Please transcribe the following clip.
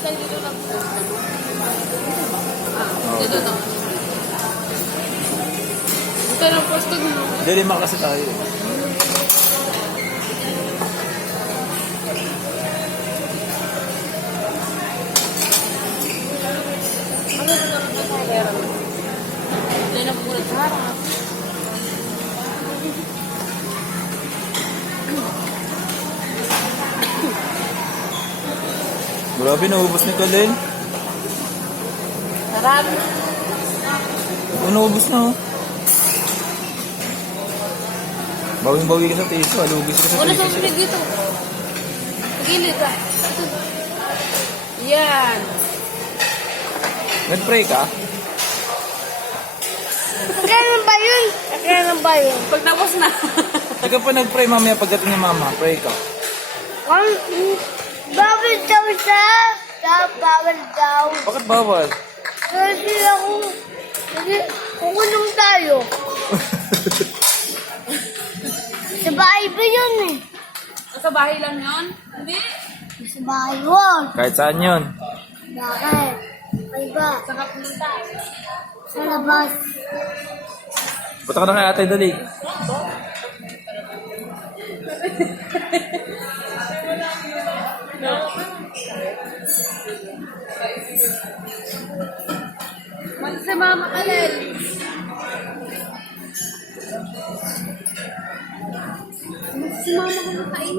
tayo dito lang. Oh, Dito. Ito lang pwesto dito. Dilima kasi tayo. Ano ito lang po tayo? Ito na po muna sa harap. Grabe, naubos nito, Len. Sarap. Naubos na, oh. Bawing-bawi ka sa piso, alugis ka sa Wala piso. sa ulit dito. Gilid ka. Ito. Yan. Nag-pray ka? Kailan ba yun? Kailan ba yun? Pag tapos na. Hindi ka pa nag-pray mamaya pagdating ni mama. Pray ka. Bawal daw siya. Bawal daw. Bakit bawal? Kasi kukulong tayo. Sa bahay ba yun eh? Sa bahay lang yun? Hindi. Sa bahay yun. Kahit saan yun. Bakit? Ay ba? Sa kapunta. Sa labas. Punta ka na kay ate, dali. Si Mama Alel. Si Mama kumakain.